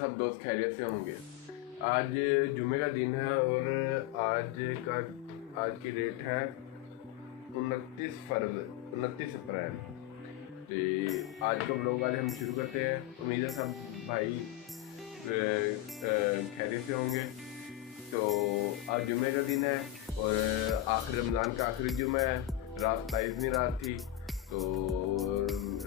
सब दोस्त खैरियत से होंगे। आज जुमे का दिन है और आज की डेट है 29 अप्रैल। तो आज का व्लॉग आज हम शुरू करते हैं। उम्मीद है सब भाई खैरियत से होंगे। तो आज जुमे का दिन है और आखिर रमज़ान का आखिरी जुमा है। रात 27वीं रात थी, तो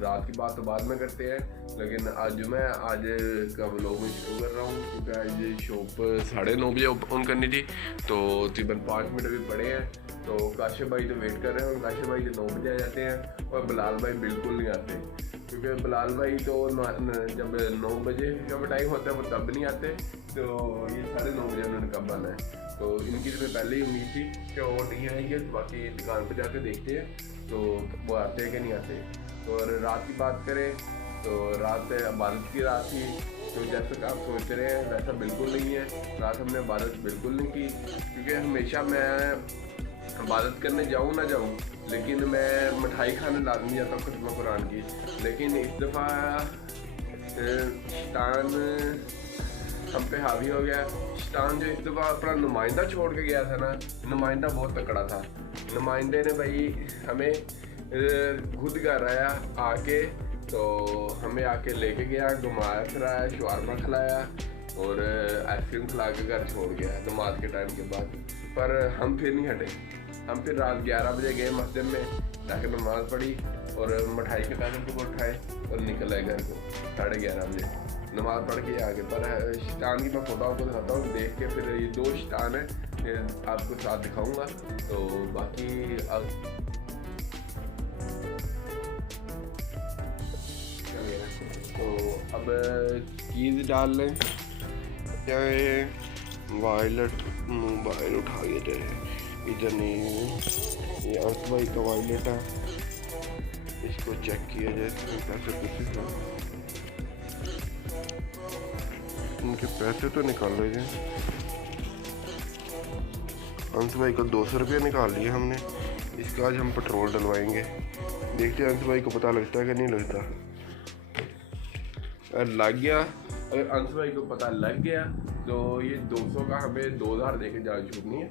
रात की बात तो बाद में करते हैं, लेकिन आज जुमा है। आज का व्लॉग मैं शुरू कर रहा हूँ क्योंकि आज शॉप 9:30 बजे ओपन करनी थी, तो तकरीबन 5 मिनट अभी पड़े हैं। तो काशिफ भाई तो वेट कर रहे हैं। काशिफ भाई तो 9 बजे आ जाते हैं और बिलाल भाई बिल्कुल नहीं आते, क्योंकि बिलाल भाई तो जब 9 बजे जब टाइम होता है वो तब नहीं आते। तो ये 9:30 बजे उन्होंने कब आना है, तो इनकी तो पहले ही उम्मीद थी कि वो नहीं आएंगे। बाकी दुकान पर जाकर देखते हैं तो वो आते हैं कि नहीं आते। तो और रात की बात करें तो रात इबादत की रात थी। तो जैसा कि आप सोच रहे हैं वैसा बिल्कुल नहीं है। रात हमने इबादत बिल्कुल नहीं की, क्योंकि हमेशा मैं इबादत करने जाऊँ ना जाऊँ, लेकिन मैं मिठाई खाने लाजमी जाता हूँ खत्म कुरान की। लेकिन इस दफ़ा शैतान हम पे हावी हो गया। शैतान जो इस दफ़ा अपना नुमाइंदा छोड़ के गया था ना, नुमाइंदा बहुत तकड़ा था। नुमाइंदे ने भाई हमें खुद कराया आके, तो हमें आके लेके गया, घुमाया फिराया, शवारमा खिलाया और आइसक्रीम खिला के घर छोड़ गया नमाज के टाइम के बाद। पर हम फिर नहीं हटे। हम फिर रात 11 बजे गए मस्जिद में, जाके नमाज पढ़ी और मिठाई के पैकेट को उठाए और निकल आए घर को 11:30 बजे नमाज पढ़ के आगे। पर शैतान की मैं फोटो आपको दिखाता हूँ देख के। फिर ये 2 शैतान है, आपको साथ दिखाऊंगा। तो बाकी तो अब कीज डाल लें। क्या वायलेट मोबाइल उठा के जाए, इधर नहीं, ये अंश भाई का वायलेट है, इसको चेक किया जाए। पैसे कुछ इनके पैसे तो निकाल लीजिए। अंश भाई को 200 रुपये निकाल लिए हमने। इसका आज हम पेट्रोल डलवाएंगे, देखते हैं अंश भाई को पता लगता है कि नहीं लगता। अगर लग गया, अगर अंश भाई को पता लग गया तो ये 200 का हमें 2000 दे के जान छूटनी है।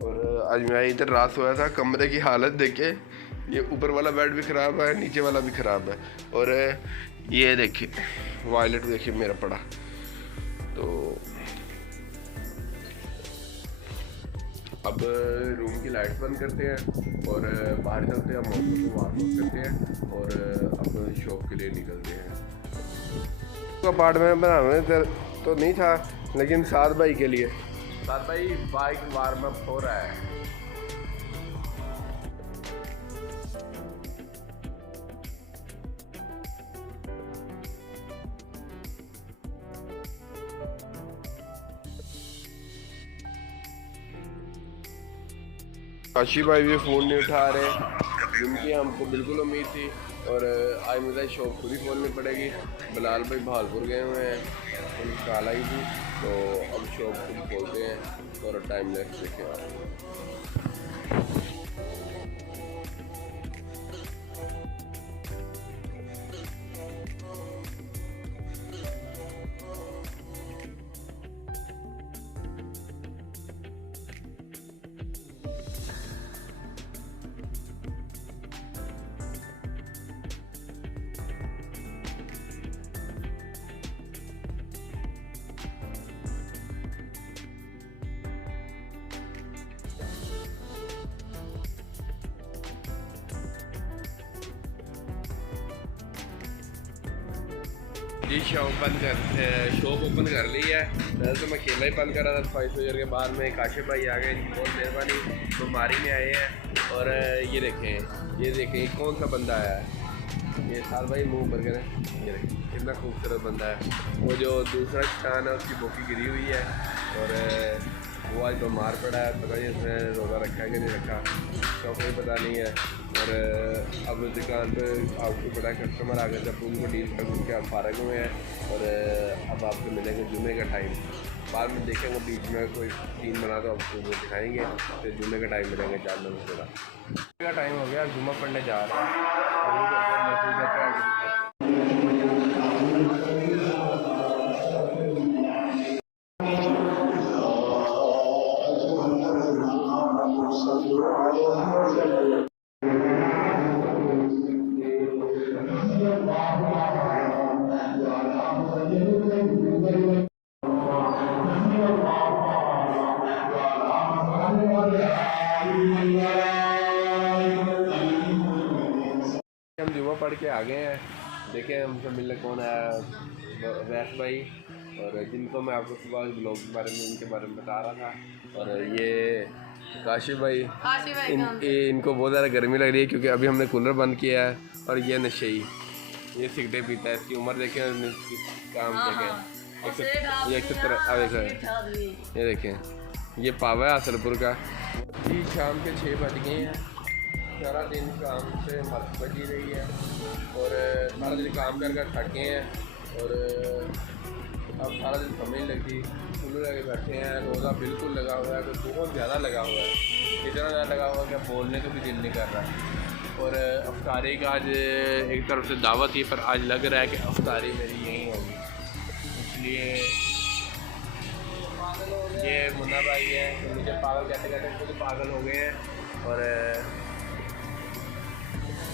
और आज मैं इधर रात सोया था, कमरे की हालत देखे, ये ऊपर वाला बेड भी ख़राब है, नीचे वाला भी ख़राब है। और ये देखिए वायलेट देखिए मेरा पड़ा। तो अब रूम की लाइट बंद करते हैं और बाहर चलते हैं, मौसम को वार्म अप करते हैं और अब शॉप के लिए निकलते हैं। अपार्टमेंट बनाने तो नहीं था, लेकिन साथ भाई के लिए, साथ भाई बाइक वार्म अप हो रहा है। काशी भाई भी फ़ोन नहीं उठा रहे, जिनकी हमको बिल्कुल उम्मीद थी। और आज मुझे शॉप खुद ही खोलनी पड़ेगी। बिलाल भाई भालपुर गए हुए हैं, उनकी कॉल आई थी, तो अब शॉप खुद खोलते हैं और टाइम लेस देखें। जी शॉप ओपन कर ली है। पहले तो मैं अकेला ही बंद कर रहा था सफाई सुजर के, बाद में काशिफ भाई आ गए, बहुत मेहरबानी, बीमारी में आए हैं। और ये देखें कौन सा बंदा आया है, ये साल भाई मुँह भर कर, ये देखें कितना खूबसूरत बंदा है। वो जो दूसरा शैतान है उसकी बोकी गिरी हुई है और वो आज बीमार पड़ा है, पता नहीं उसने रोज़ा रखा है कि नहीं रखा, तो कोई पता नहीं है। और अब दुकान पे आपको बड़ा कस्टमर आ गया, जब उनको डील कर के आप फारग हुए हैं। और अब आपको मिलेंगे जुमे का टाइम, बाद में देखेंगे बीच में कोई सीन बना तो आपको वो दिखाएंगे। फिर जुमे का टाइम मिलेंगे 4 बजे का टाइम हो गया, जुमा पढ़ने जा रहे हैं। लेके आ गए हैं। देखें हमसे मिलने कौन आया, वैस भाई, और जिनको मैं आपको सुबह ब्लॉग के बारे में इनके बारे में बता रहा था। और ये काशिफ भाई, इनको बहुत ज़्यादा गर्मी लग रही है क्योंकि अभी हमने कूलर बंद किया है। और ये नशेई, ये सिगरेट पीता है, इसकी उम्र देखें, काम देखें, ये देखें, ये पावा है असलपुर का जी। शाम के 6 बज गए हैं। सारा दिन काम से मत बजी रही है और सारा दिन काम कर कर थके हैं और अब सारा दिन समझ नहीं लगती। कूलर लगे बैठे हैं, रोज़ा बिल्कुल लगा हुआ है, तो बहुत ज़्यादा लगा हुआ है, इतना ज़्यादा लगा हुआ है कि बोलने को भी दिल नहीं कर रहा। और अफ्तारी का आज एक तरफ से दावत थी, पर आज लग रहा है कि अफ्तारी मेरी यहीं होगी। इसलिए ये मुन्ना भाई है, तो मुझे पागल कहते कहते खुद पागल हो गए हैं। और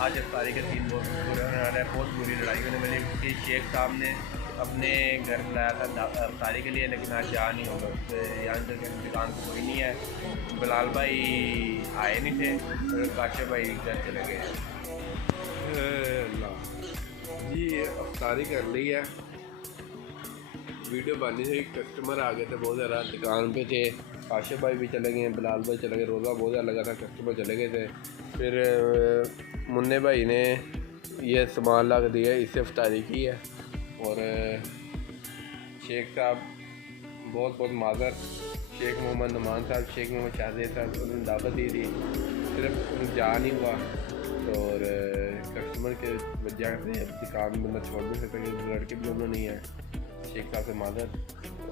आज अफ्तारी के 3 बहुत बुरे होने वाले हैं, बहुत बुरी लड़ाई होने वाली है। शेख साहब ने अपने घर बुलाया था अफ्तारी के लिए, लेकिन आज जा नहीं होगा, यहाँ तक दुकान पर कोई नहीं है। बिलाल भाई आए नहीं थे और काशिफ भाई घर चले गए जी। अफ्तारी कर ली है, वीडियो बननी थी, कस्टमर आ गए थे बहुत ज़्यादा, दुकान पे थे। काशिफ भाई भी चले गए, बिलाल भाई चले गए, रोज़ा बहुत ज़्यादा लगा था, कस्टमर चले गए थे। फिर मुन्ने भाई ने ये सामान ला दिया, इससे अफ्तारी की है। और शेख साहब बहुत बहुत माज़र, शेख मोहम्मद नुमान साहब, शेख मोहम्मद शाहजेब साहब, उन्होंने दावत दी थी, सिर्फ जा नहीं हुआ। और कस्टमर के वजह से दुकान बंदा छोड़ भी सकता है, लड़के भी दोनों नहीं है, शेख साहब से माज़र।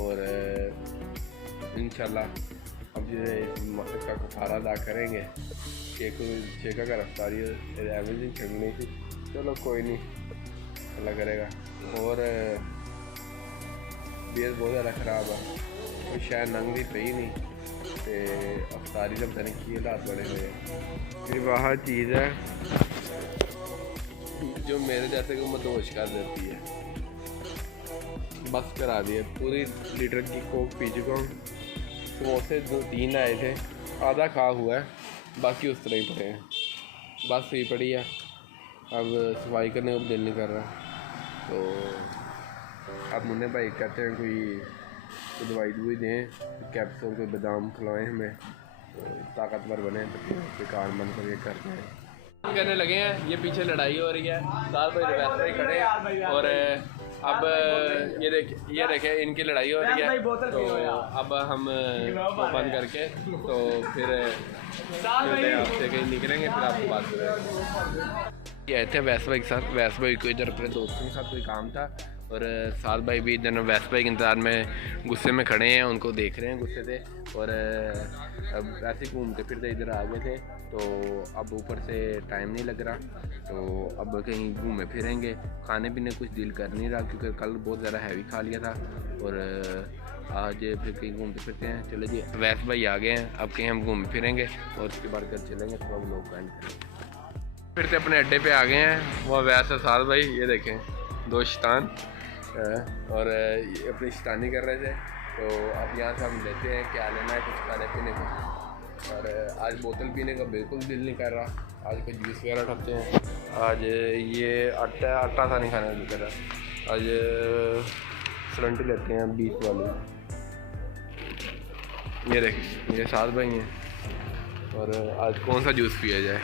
और इंशाल्लाह अब इस मकसद का कफारा अदा करेंगे। शेखा का रफ्तारी एवरेजिंग करनी थी, चलो कोई नहीं, अल्लाह करेगा। और बेस बहुत ज़्यादा ख़राब है, कोई शायद नंग भी पई नहीं, तो अफ्तारी का पता नहीं की हालात बने हुए हैं। फिर वह चीज़ है जो मेरे जैसे को मदोश कर देती है, बस करा दिए। पूरी लीटर की कोक पी चुका हूँ, समोसे 2-3 आए थे, आधा खा हुआ है, बाकी उस तरह ही पड़े हैं, बस ही पड़ी है। अब सफाई करने को दिल नहीं कर रहा, तो अब मुन्ने भाई कहते हैं कोई दवाई दें, कैप्सूल, कोई बादाम खिलाएँ हमें, तो ताकतवर बने, तो फिर काम बंद करके करते हैं। करने लगे हैं, ये पीछे लड़ाई हो रही है, साथ भाई वैसे ही खड़े हैं। और अब ये देखें इनकी लड़ाई हो रही है, तो अब हम बंद करके तो फिर आपसे कहीं निकलेंगे, फिर आपको बात करेंगे। ये थे वैस भाई के साथ, वैस भाई को इधर अपने दोस्तों के साथ कोई काम था, और साल भाई भी इधर वैस भाई के इंतजार में गुस्से में खड़े हैं, उनको देख रहे हैं गुस्से से। और अब ऐसे घूमते फिरते इधर आ गए थे, तो अब ऊपर से टाइम नहीं लग रहा, तो अब कहीं घूमे फिरेंगे। खाने पीने कुछ दिल कर नहीं रहा क्योंकि कल बहुत ज़्यादा हैवी खा लिया था, और आज फिर कहीं घूमते फिरते हैं। चलो जी, वैस भाई आ गए हैं, अब कहीं हम घूम फिरेंगे और उसके बाद कर चलेंगे, थोड़ा लोग का एंड करेंगे। फिर से अपने अड्डे पे आ गए हैं, वो वैसे साल भाई, ये देखें 2 शैतान, और ये अपनी शैतानी कर रहे थे। तो अब यहाँ से हम लेते हैं क्या लेना है, कुछ खाने पीने को। और आज बोतल पीने का बिल्कुल दिल नहीं कर रहा, आज कोई जूस वगैरह उठाते हैं। आज ये आटा सा नहीं खाने का दिल कर रहा, आज फ्रंट लेते हैं 20 वाली। ये देखिए, ये साल भाई हैं, और आज कौन सा जूस पिया जाए।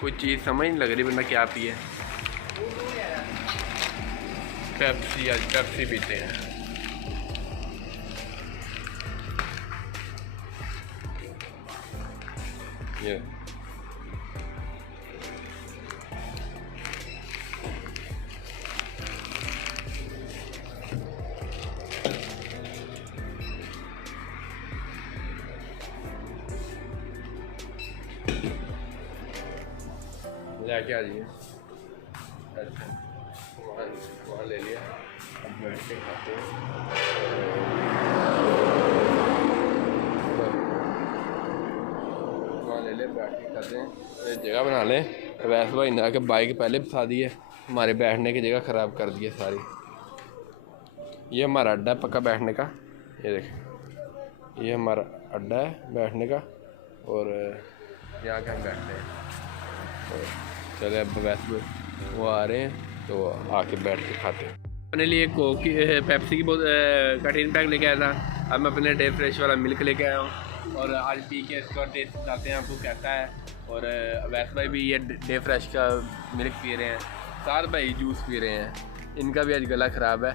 कोई चीज़ समझ नहीं लग रही बंदा क्या पिए। पेप्सी, आज पेप्सी पीते हैं। ये लेके आ जाइए। अच्छा, वहाँ ले लिया, अब बैठ के खाते हैं। चले बैठ के खाते हैं, जगह बना लें। वैसे भाई ने आके बाइक पहले फंसा दी है, हमारे बैठने की जगह ख़राब कर दी है सारी। ये हमारा अड्डा है पक्का बैठने का, ये देखें ये हमारा अड्डा है बैठने का और यहाँ के हम बैठते हैं। तो चले अब वैसे वो आ रहे हैं तो आके बैठ के खाते हैं। अपने लिए कोक की पेप्सी की बहुत कटीन पैक लेके आया था, अब मैं अपने डे फ्रेश वाला मिल्क लेके आया हूँ और आज पी के इसका टेस्ट बताते हैं आपको कैसा है। और वैसे भाई भी ये डे फ्रेश का मिल्क पी रहे हैं, साथ भाई जूस पी रहे हैं, इनका भी आज गला ख़राब है।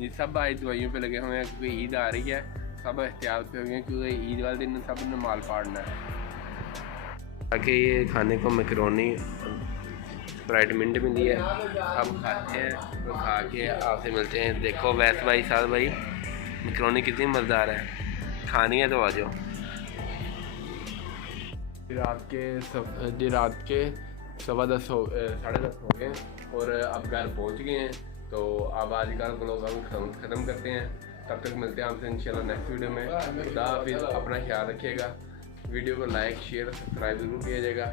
ये सब आज दवाइयों पे लगे हुए हैं क्योंकि ईद आ रही है, सब एहतियात पे हो गए क्योंकि ईद वाले दिन सब ने माल फाड़ना है। ताकि ये खाने को मैकरोनी स्प्राइट मिंट मिली है, अब खाते हैं तो खा के आपसे मिलते हैं। देखो वैसे भाई साथ भाई मैकरोनी कितनी मज़ेदार है, खानी है तो आ जाओ। रात के 10:15 हो 10:30 हो गए और अब घर पहुंच गए हैं। तो अब आज का ब्लॉग हम ख़त्म करते हैं, तब तक मिलते हैं आपसे इंशाल्लाह नेक्स्ट वीडियो में। खुदा हाफिज़, अपना ख्याल रखिएगा। वीडियो को लाइक शेयर सब्सक्राइब ज़रूर किया जाएगा।